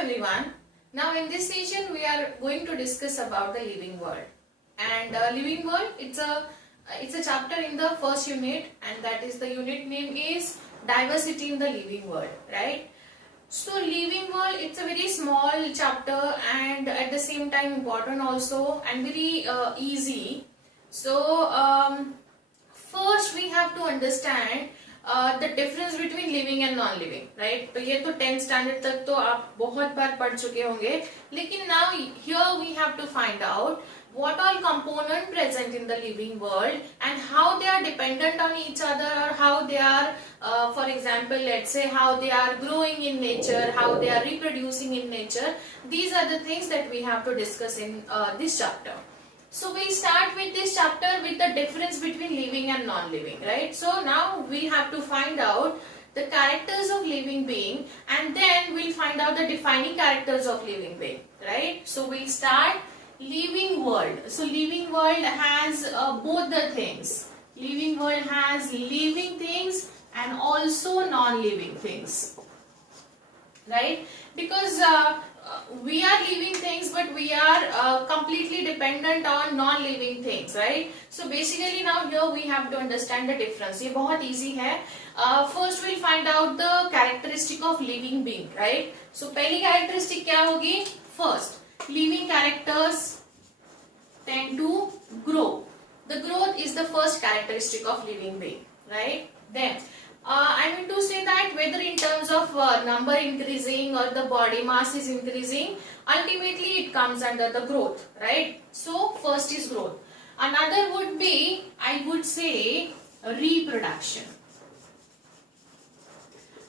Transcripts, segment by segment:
everyone. Now in this session we are going to discuss about the living world. And living world, it's a chapter in the first unit, and that is the unit name is diversity in the living world, right? So living world, it's a very small chapter and at the same time important also, and very easy. So first we have to understand the difference between living and non living, right? तो ये तो 10th standard तक तो आप बहुत बार पढ़ चुके होंगे, लेकिन now here we have to find out what all component present in the living world and how they are dependent on each other, or how they are for example, let's say how they are growing in nature, how they are reproducing in nature. These are the things that we have to discuss in this chapter. So we'll start with this chapter with the difference between living and non-living, right? So now we have to find out the characters of living being, and then we'll find out the defining characters of living being, right? So we'll start living world. So living world has both the things. Living world has living things and also non-living things, right? Because we are living things, but we are completely dependent on non-living things, right? So basically now here we have to understand the difference. ये बहुत easy है. First we'll find out the characteristic of living being, right? So पहली characteristic क्या होगी? First, living characters tend to grow. The growth is the first characteristic of living being, right? Then I mean to say that whether in terms of number increasing or the body mass is increasing, ultimately it comes under the growth, right? So first is growth. Another would be, I would say, reproduction.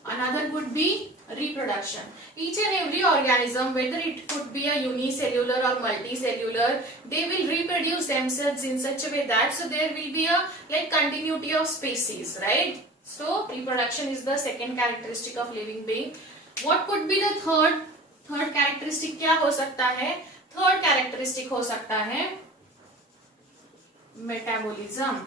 Another would be reproduction. Each and every organism, whether it could be a unicellular or multicellular, they will reproduce themselves in such a way that so there will be a like continuity of species, right? So reproduction is the second characteristic of living being. What could be the third characteristic? क्या हो सकता है? Third characteristic हो सकता है metabolism,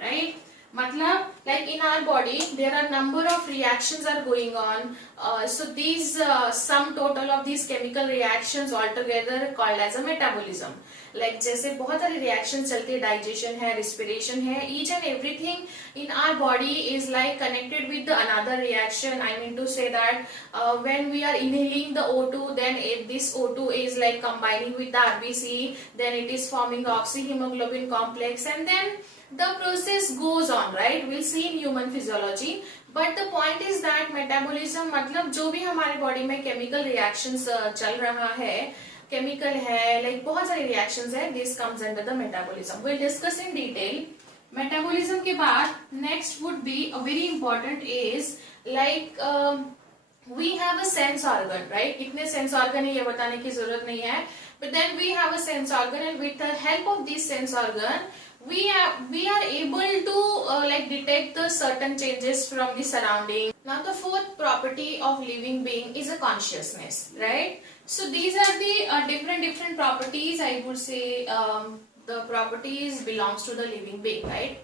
right? मतलब like in our body there are number of reactions are going on, so these sum total of these chemical reactions altogether called as a metabolism. Like जैसे बहुत सारे reactions चलते हैं, digestion है, respiration है, each and everything in our body is like connected with the another reaction. I mean to say that when we are inhaling the O2, then this O2 is like combining with the RBC, then it is forming the oxyhemoglobin complex, and then the process goes on, right? We'll see in human physiology. But the point is that metabolism मतलब जो भी हमारे body में chemical reactions चल रहा है, chemical है, like बहुत सारे reactions है, this comes under the metabolism. We'll discuss in detail. Metabolism के बाद next would be a very important is like we have a sense organ, right? कितने sense organ है ये बताने की जरूरत नहीं है. But then we have a sense organ, and with the help of this sense organ, we are able to like detect the certain changes from the surrounding. Now the fourth property of living being is a consciousness, right? So these are the different properties. I would say the properties belongs to the living being, right?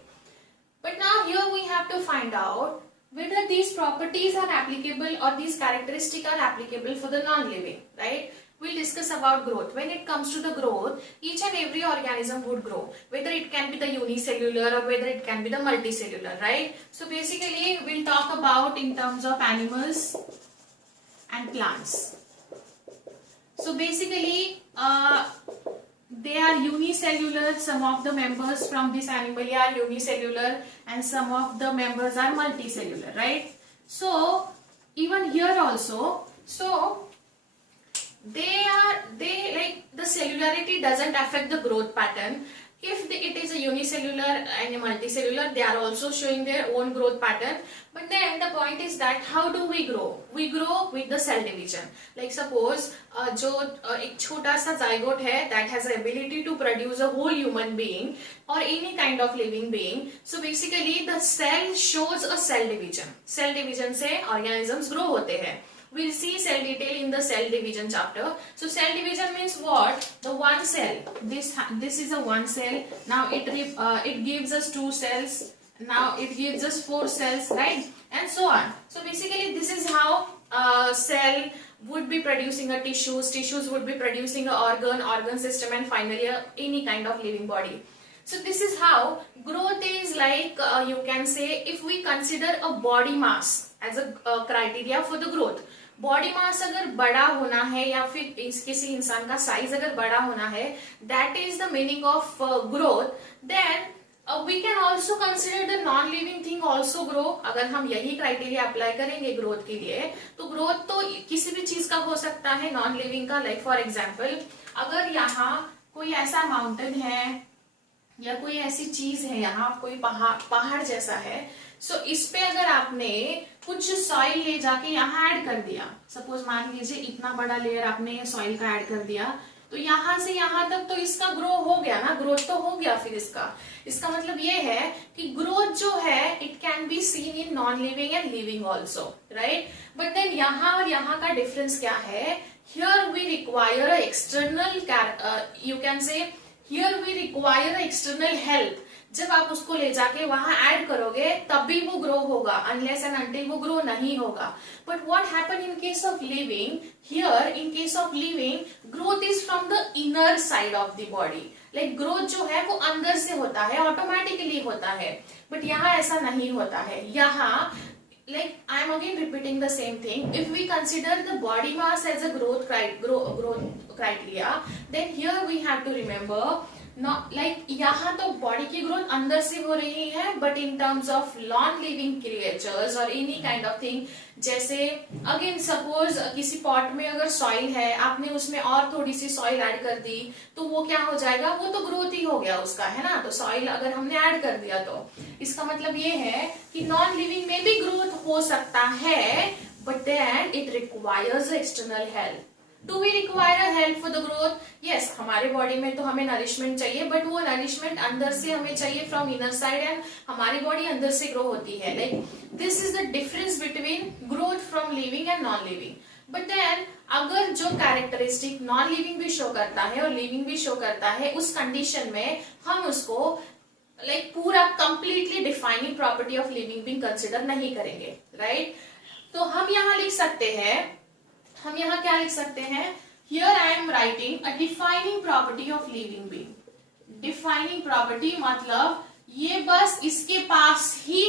But now here we have to find out whether these properties are applicable or these characteristics are applicable for the non-living, right? We'll discuss about growth. When it comes to the growth, each and every organism would grow, whether it can be the unicellular or whether it can be the multicellular, right? So basically we'll talk about in terms of animals and plants. So basically they are unicellular. Some of the members from this animal are unicellular and some of the members are multicellular, right? So even here also, so they like the cellularity doesn't affect the growth pattern. If it is a unicellular and a multicellular, they are also showing their own growth pattern. But then the point is that how do we grow? We grow with the cell division. Like suppose जो एक छोटा सा zygote है that has the ability to produce a whole human being or any kind of living being. So basically the cell shows a cell division. Cell division से organisms grow होते हैं. We'll see cell detail in the cell division chapter. So cell division means what? The one cell. This is a one cell. Now it gives us two cells. Now it gives us 4 cells, right? And so on. So basically this is how cell would be producing a tissues would be producing a organ system, and finally any kind of living body. So this is how growth is like, you can say, if we consider a body mass as a criteria for the growth. Body mass अगर बड़ा होना है या फिर किसी इंसान का size अगर बड़ा होना है, that is the meaning of growth. Then we can also consider the non living thing also grow. अगर हम यही क्राइटेरिया अप्लाई करेंगे ग्रोथ के लिए, तो ग्रोथ तो किसी भी चीज का हो सकता है नॉन लिविंग का. लाइक फॉर एग्जाम्पल, अगर यहाँ कोई ऐसा माउंटेन है या कोई ऐसी चीज है, यहाँ कोई पहाड़ जैसा है, सो इस पे अगर आपने कुछ सॉइल ले जाके यहाँ ऐड कर दिया, सपोज मान लीजिए इतना बड़ा लेयर आपने सॉइल का ऐड कर दिया, तो यहाँ से यहाँ तक तो इसका ग्रो हो गया ना, ग्रोथ तो हो गया. फिर इसका मतलब ये है कि ग्रोथ जो है it can be seen in non living and living also, right. But then यहाँ और यहाँ का डिफरेंस क्या है? Here we require external, you can say here we require external help. जब आप उसको ले जाके वहां ऐड करोगे तभी वो ग्रो होगा, अनलेस एंड अनटिल वो ग्रो नहीं होगा. But what happen in case of living? Here in case of living growth is from the inner side of the body. Like growth जो है वो अंदर से होता है, ऑटोमेटिकली होता है. बट यहाँ ऐसा नहीं होता है. यहाँ like I am again repeating the same thing. If we consider the body mass as a growth criteria, then here we have to remember not like यहाँ तो बॉडी की ग्रोथ अंदर से हो रही है, but in terms of non living creatures और any kind of thing, जैसे अगेन सपोज किसी पॉट में अगर सॉइल है, आपने उसमें और थोड़ी सी सॉइल ऐड कर दी, तो वो क्या हो जाएगा? वो तो ग्रोथ ही हो गया उसका, है ना. तो सॉइल अगर हमने ऐड कर दिया, तो इसका मतलब ये है कि नॉन लिविंग में भी ग्रोथ हो सकता है, but then it requires external help. Do we require help for the growth? Yes, हमारे बॉडी में तो हमें नरिशमेंट चाहिए, बट वो नरिशमेंट अंदर से हमें चाहिए फ्रॉम इनर साइड, एंड हमारी बॉडी अंदर से ग्रो होती है. Like this is the difference between growth from living and non living. But then अगर जो कैरेक्टरिस्टिक नॉन लिविंग भी शो करता है और लिविंग भी शो करता है, उस कंडीशन में हम उसको लाइक पूरा completely defining property of living being consider नहीं करेंगे, राइट. तो हम यहाँ लिख सकते हैं, हम यहाँ क्या लिख सकते हैं? Here I am writing a defining property of living being. Defining property मतलब ये बस इसके पास ही,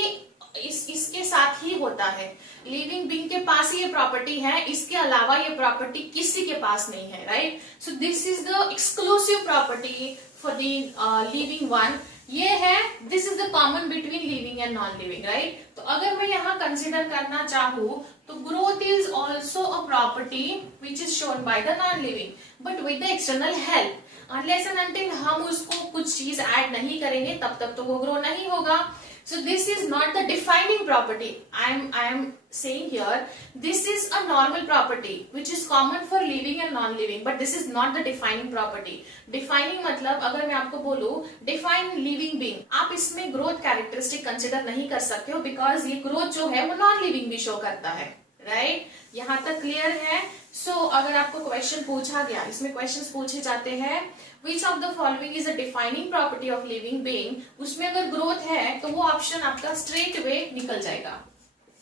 इसके साथ ही होता है. लिविंग बीइंग के पास ही ये प्रॉपर्टी है, इसके अलावा ये प्रॉपर्टी किसी के पास नहीं है, right. So this is the exclusive property for the living one. ये है, this is the common between living and non living, right. तो अगर मैं यहाँ कंसिडर करना चाहूँ, तो growth is also a property which is shown by the non living, but with the external help. Unless and until हम उसको कुछ चीज ऐड नहीं करेंगे, तब तक तो वो ग्रो नहीं होगा. So this is not the defining property. I am saying here, this is a normal property which is common for living and non-living, but this is not the defining property. Defining मतलब अगर मैं आपको बोलूँ define living being, आप इसमें growth characteristic consider नहीं कर सकते हो, because ये growth जो है वो non-living भी show करता है, right? यहाँ तक clear है? So अगर आपको क्वेश्चन पूछा गया, इसमें क्वेश्चंस पूछे जाते हैं which of the following is a defining property of living being, उसमें अगर ग्रोथ है तो वो ऑप्शन आपका स्ट्रेट वे निकल जाएगा,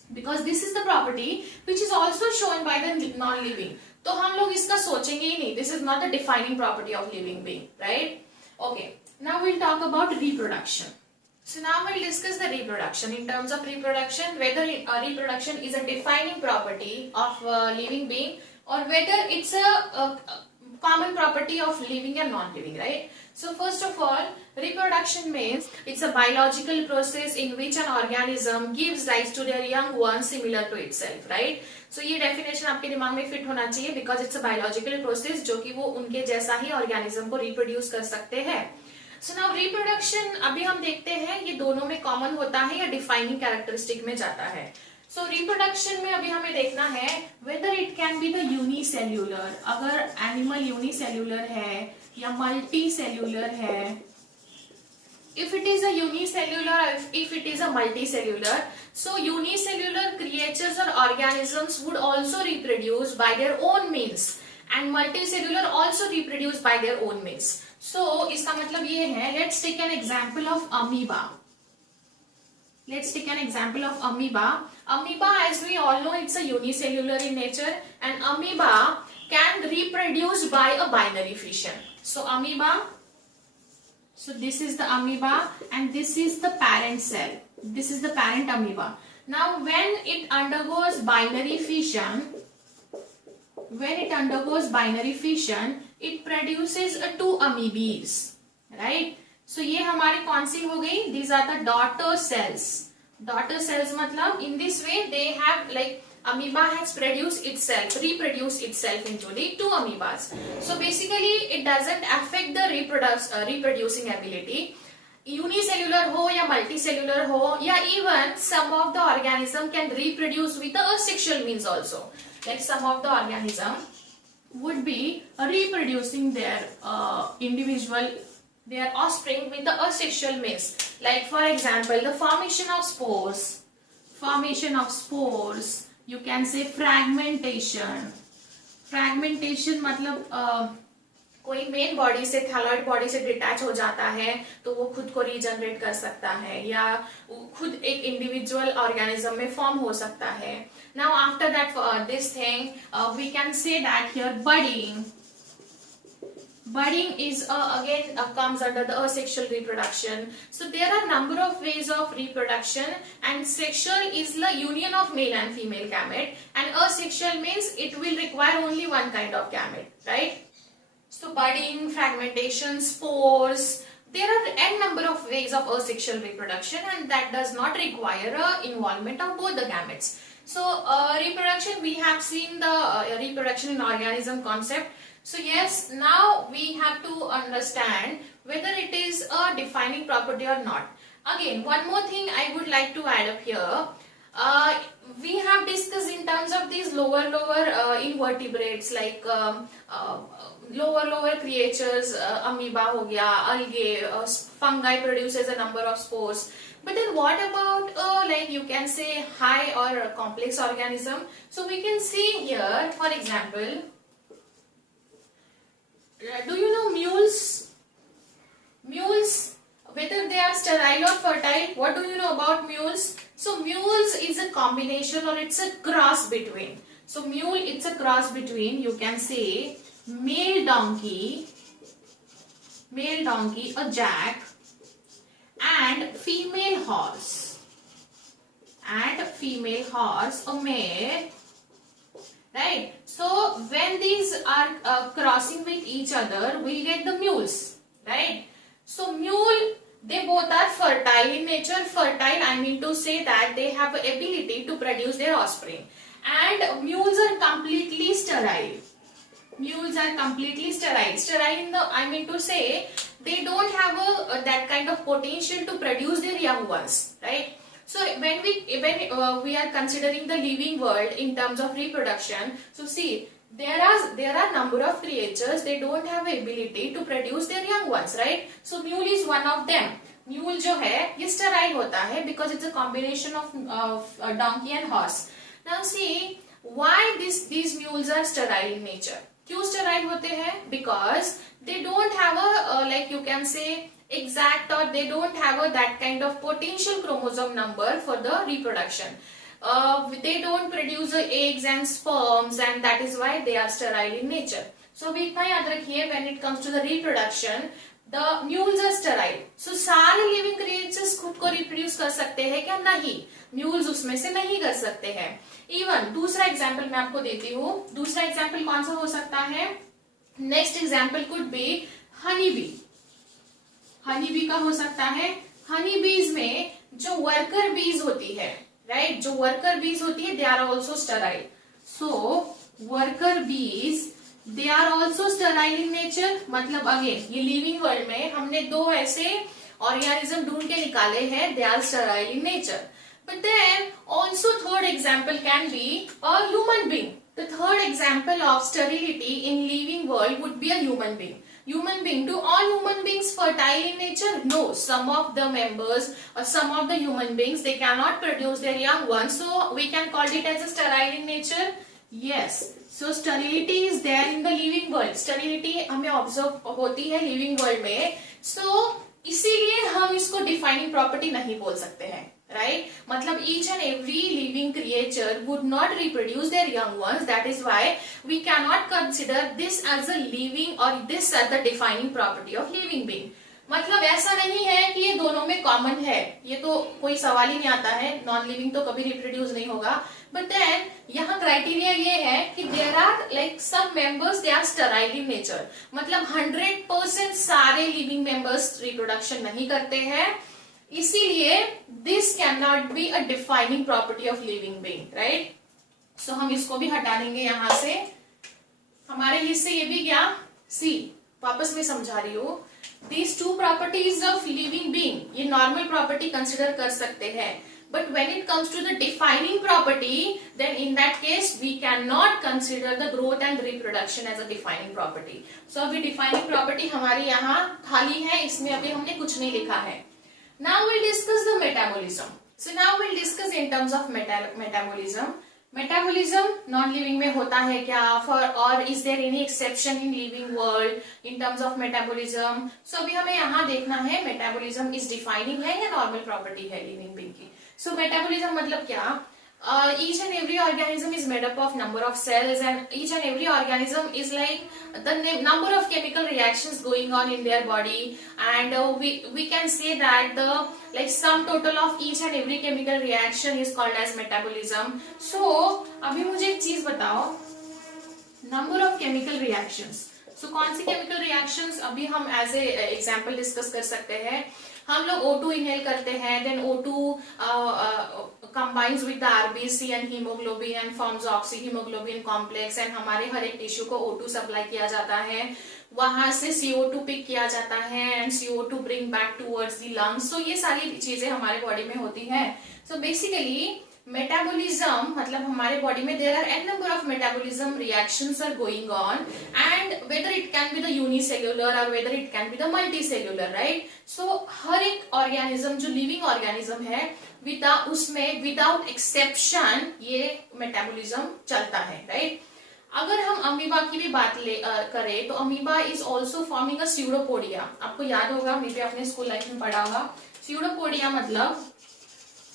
because this is the property which is also shown by the non living. तो हम लोग इसका सोचेंगे ही नहीं, this is not the defining property of living being, right? Okay, now we'll talk about reproduction. So now we'll discuss the reproduction. In terms of reproduction, whether reproduction is a defining property of living being or whether it's a common property of living and non-living, right? So first of all, reproduction means it's a biological process in which an organism gives rise to their young ones similar to itself, right? So ये definition आपके दिमाग में fit होना चाहिए, because it's a biological process जो कि वो उनके जैसा ही organism को reproduce कर सकते हैं. So now reproduction अभी हम देखते हैं ये दोनों में common होता है या defining characteristic में जाता है. So reproduction में अभी हमें देखना है whether it can be the unicellular, अगर animal unicellular है या multicellular है. If it is a unicellular, if it is a multicellular, so unicellular creatures or organisms would also reproduce by their own means, and multicellular also reproduce by their own means. So इसका मतलब ये है, let's take an example of amoeba. Let's take an example of amoeba. Amoeba, as we all know, it's a unicellular in nature, and amoeba can reproduce by a binary fission. So amoeba, so this is the amoeba and this is the parent cell. This is the parent amoeba. Now when it undergoes binary fission, it produces two amoebas, right? So ये हमारी कौन सी हो गई? These are the daughter cells. Daughter cells मतलब in this way they have like amoeba has reproduced itself into the two amoebas. So basically it doesn't affect the reproducing ability. Unicellular हो या multicellular हो या even some of the organism can reproduce with the asexual means also. Like some of the organism would be reproducing their their offspring with the asexual means. Like for example, the formation of spores. You can say fragmentation. Fragmentation मतलब कोई main body से thalloid body से detach हो जाता है तो वो खुद को रीजनरेट कर सकता है या खुद एक इंडिविजुअल ऑर्गेनिज्म में फॉर्म हो सकता है. Now after that this thing we can say that here budding is again comes under the asexual reproduction. So there are number of ways of reproduction, and sexual is the union of male and female gamete, and asexual means it will require only one kind of gamete, right? So budding, fragmentation, spores, there are n number of ways of asexual reproduction, and that does not require involvement of both the gametes. So reproduction, we have seen the reproduction in organism concept. So yes, now we have to understand whether it is a defining property or not. Again, one more thing I would like to add up here. We have discussed in terms of these lower invertebrates like lower creatures, amoeba हो गया, algae, fungi produces a number of spores. But then what about like you can say high or complex organism? So we can see here, for example, do you know mules? Mules, whether they are sterile or fertile, what do you know about mules? So mules is a combination or it's a cross between. So mule, it's a cross between, you can say, male donkey, a jack, and female horse, a mare, right? So when these are crossing with each other, we get the mules, right? So mule, they both are fertile in nature. Fertile, I mean to say that they have ability to produce their offspring. And mules are completely sterile. Sterile in the, I mean to say, they don't have that kind of potential to produce their young ones, right? So when we are considering the living world in terms of reproduction, so see, there are number of creatures, they don't have ability to produce their young ones, right? So mule is one of them. Mule जो है ये sterile होता है because it's a combination of donkey and horse. Now see, why these mules are sterile in nature? क्यों sterile होते हैं? Because they don't have a like you can say exact, or they don't have that kind of potential chromosome number for the reproduction. They don't produce eggs and sperms, and that is why they are sterile in nature. So अभी इतना याद रखिए, when it comes to the reproduction, the mules are sterile. So सारे living creatures खुद को reproduce कर सकते हैं क्या? नहीं, mules उसमें से नहीं कर सकते हैं. Even दूसरा example मैं आपको देती हूँ. दूसरा example कौन सा हो सकता है? Next example could be honeybee. honeybee का हो सकता है. honeybees में जो worker bees होती है, right? जो worker bees होती है, they are also sterile. So worker bees, they are also sterile in nature. मतलब again ये living world में हमने दो ऐसे organism ढूंढ के निकाले हैं, they are sterile in nature. But then also third example can be a human being. The third example of sterility in living world would be a human being. Human being, do all human beings fertile in nature? No, some of the members or some of the human beings, they cannot produce their young ones, so we can call it as a sterile in nature. Yes, so sterility is there in the living world. Sterility हमें observe होती है living world में, so इसीलिए हम इसको defining property नहीं बोल सकते हैं. right? मतलब each and every living creature would not reproduce their young ones. That is why we cannot consider this as a living or this as the defining property of living being. मतलब ऐसा नहीं है कि ये दोनों में common है, ये तो कोई सवाल ही नहीं आता है, नॉन लिविंग तो कभी रिप्रोड्यूस नहीं होगा. बट देन यहाँ क्राइटेरिया ये है कि there are like some members they are sterile in nature. मतलब 100% सारे लिविंग मेंबर्स रिप्रोडक्शन नहीं करते हैं, इसीलिए this can not be a defining property of living being, right? So हम इसको भी हटा देंगे यहां से. हमारे हिस्से ये भी क्या, सी वापस में समझा रही हूं, these two properties of living being, ये नॉर्मल प्रॉपर्टी कंसिडर कर सकते हैं. But when it comes to the defining property, then in that case we cannot consider the growth and reproduction as a defining property. So अभी defining property हमारी यहाँ खाली है, इसमें अभी हमने कुछ नहीं लिखा है. Now we'll discuss the metabolism. So now we'll discuss in terms of metabolism. Metabolism non-living में होता है क्या, or is there any exception in living world in terms of metabolism? So अभी हमें यहाँ देखना है metabolism is defining है या normal property है living being की. So metabolism मतलब क्या? Each and every organism is made up of number of cells, and each and every organism is like the number of chemical reactions going on in their body, and we can say that the like sum total of each and every chemical reaction is called as metabolism. So अभी मुझे एक चीज बताओ, number of chemical reactions. So कौन सी chemical reactions अभी हम as a example discuss कर सकते हैं. हम लोग O2 इनहेल करते हैं, then O2 combines with the RBC and hemoglobin and forms oxyhemoglobin complex, and हमारे हर एक टिश्यू को O2 सप्लाई किया जाता है, वहां से CO2 पिक किया जाता है and CO2 bring back towards the lungs. So ये सारी चीजें हमारे बॉडी में होती है. सो बेसिकली मेटाबॉलिज्म मतलब हमारे बॉडी में there are n number of metabolism reactions are going on, and whether it can be the unicellular और whether it can be the multicellular, right? So हर एक ऑर्गेनिज्म जो लिविंग ऑर्गेनिज्म है उसमें without exception ये metabolism चलता है, right? अगर हम अमीबा की भी बात करें तो amoeba is also forming a pseudopodia. आपको याद होगा, मे बी आपने स्कूल लाइफ में पढ़ा होगा. स्यूडोपोडिया मतलब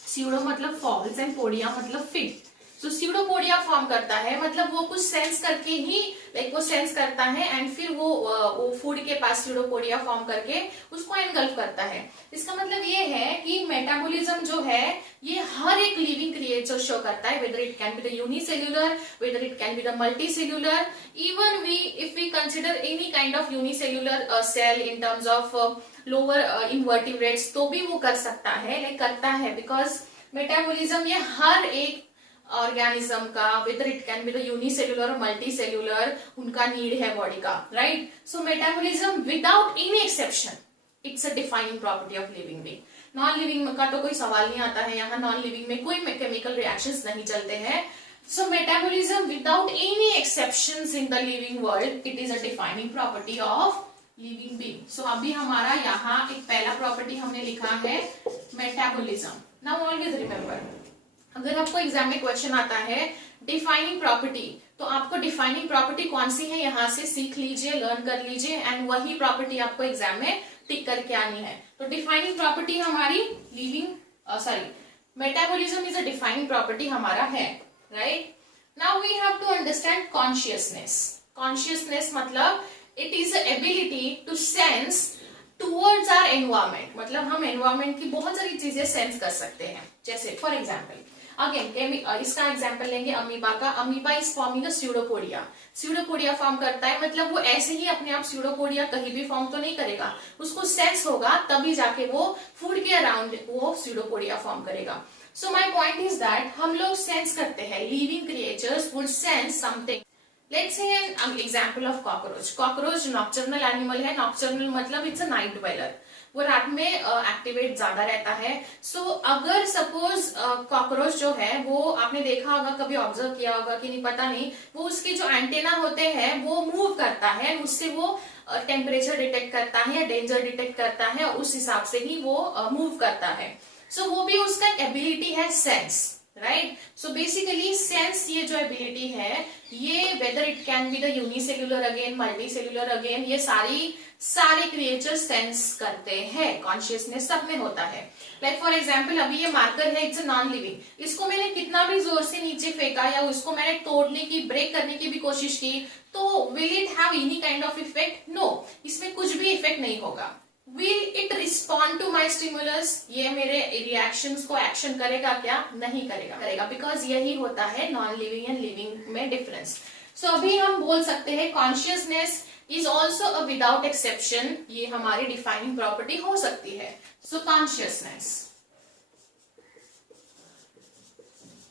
स्यूडो मतलब फॉल्स एंड पोडिया मतलब फिग. तो स्यूडोपोडिया फॉर्म करता है, मतलब वो कुछ सेंस करके ही लाइक वो सेंस करता है एंड फिर वो फूड के पास स्यूडोपोडिया फॉर्म करके उसको एनगल्फ करता है. इसका मतलब ये है कि मेटाबॉलिज्म जो है ये हर एक लिविंग क्रिएचर शो करता है, whether it can be the unicellular, whether it can be the multicellular. Even if we consider any kind of unicellular cell in terms of lower invertebrates, तो भी वो कर सकता है, लाइक करता है, बिकॉज मेटाबॉलिज्म ये हर एक ऑर्गेनिज्म का, weather it can be the unicellular और मल्टीसेल्युलर, उनका नीड है बॉडी का, right? So metabolism without any exception it's a defining property of living being. Non living का तो कोई सवाल नहीं आता है, यहाँ नॉन लिविंग में कोई केमिकल रिएक्शंस नहीं चलते हैं. So metabolism without any exceptions in the living world, it is a defining property of living being. So अभी हमारा यहाँ एक पहला प्रॉपर्टी हमने लिखा है मेटाबॉलिज्म. नाउ ऑलवेज रिमेंबर, अगर आपको एग्जाम में क्वेश्चन आता है डिफाइनिंग प्रॉपर्टी, तो आपको डिफाइनिंग प्रॉपर्टी कौन सी है यहाँ से सीख लीजिए, लर्न कर लीजिए, एंड वही प्रॉपर्टी आपको एग्जाम में टिक करके आनी है. तो डिफाइनिंग प्रॉपर्टी हमारी metabolism is a defining property हमारा है, right? Now we have to understand consciousness. Consciousness मतलब it is ability to sense towards our environment. मतलब हम एनवायरमेंट की बहुत सारी चीजें सेंस कर सकते हैं. जैसे फॉर एग्जाम्पल, अगेन इसका एग्जाम्पल लेंगे अमीबा का. Amoeba is forming a pseudopodia. Pseudopodia form करता है, मतलब वो ऐसे ही अपने आप स्यूडोपोडिया कहीं भी फॉर्म तो नहीं करेगा, उसको सेंस होगा तभी जाके वो फूड के अराउंड वो स्यूडोपोडिया फॉर्म करेगा. सो माई पॉइंट इज दैट हम लोग सेंस करते हैं, living creatures would sense something. Let's say an example of cockroach. Cockroach nocturnal animal है. नॉक्टर्नल मतलब इट्स अ नाइट ड्वेलर, वो रात में एक्टिवेट ज्यादा रहता है. सो अगर सपोज कॉकरोच जो है वो आपने देखा होगा, कभी ऑब्जर्व किया होगा कि नहीं पता नहीं, वो उसके जो एंटेना होते हैं वो मूव करता है, उससे वो टेम्परेचर डिटेक्ट करता है या डेंजर डिटेक्ट करता है, उस हिसाब से ही वो मूव करता है. सो वो भी उसका एबिलिटी है sense, right. So basically sense, ये जो एबिलिटी है, ये weather it can be the unicellular again, multi cellular again, ये सारे क्रिएचर सेंस करते हैं. कॉन्शियसनेस सब में होता है. लाइक फॉर एग्जाम्पल अभी ये मार्कर है, इट्स अ नॉन लिविंग. इसको मैंने कितना भी जोर से नीचे फेंका या उसको मैंने तोड़ने की, ब्रेक करने की भी कोशिश की, तो will it have any kind of effect? No, इसमें कुछ भी इफेक्ट नहीं होगा. Will it respond to my stimulus? ये मेरे रिएक्शंस को एक्शन करेगा क्या? नहीं करेगा, बिकॉज यही होता है नॉन लिविंग एंड लिविंग में डिफरेंस. सो अभी हम बोल सकते हैं consciousness is also a without exception. ये हमारी डिफाइनिंग प्रॉपर्टी हो सकती है. सो consciousness.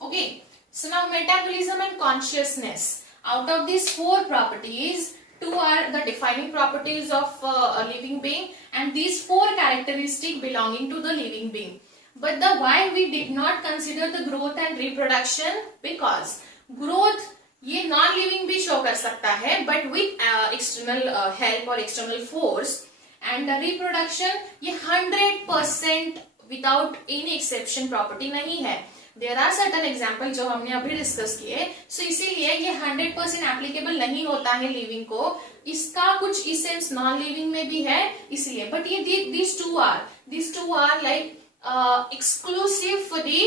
Okay, so now metabolism and consciousness. Out of these four properties, two are the defining properties of a living being, and these four characteristics belonging to the living being. But why we did not consider the growth and reproduction? Because growth ये non living भी show कर सकता है, but with external help और external force. And reproduction ये 100% without any exception property नहीं है. There are certain example जो हमने अभी डिस्कस किए. सो इसीलिए ये 100% एप्लीकेबल नहीं होता है लिविंग को. इसका कुछ इसेंस नॉन लिविंग में भी है, इसलिए. बट ये these two are like exclusive for the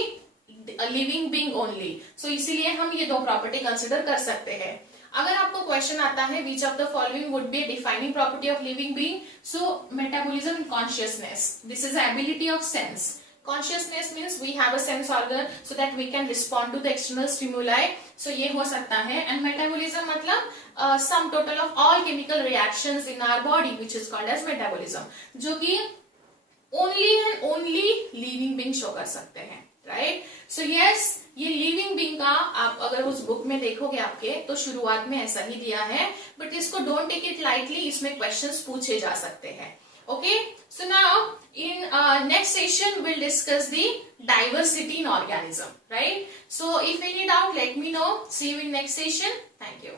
living being only. So इसीलिए हम ये दो प्रॉपर्टी कंसिडर कर सकते हैं. अगर आपको क्वेश्चन आता है which of the following would be defining property of living being, so metabolism and consciousness. This is ability of sense. Consciousness means we have a sense organ so that we can respond to the external stimuli. So ये हो सकता है. And metabolism मतलब sum total of all chemical reactions in our body, which is called as metabolism, जो कि only and only living being show कर सकते हैं. राइट. सो यस, ये लिविंग बीइंग का आप अगर उस बुक में देखोगे आपके, तो शुरुआत में ऐसा ही दिया है. बट इसको डोंट टेक इट लाइटली, इसमें क्वेश्चंस पूछे जा सकते हैं. Okay, so now in next session we'll discuss the diversity in organism, right? So if any doubt, let me know. See you in next session. Thank you.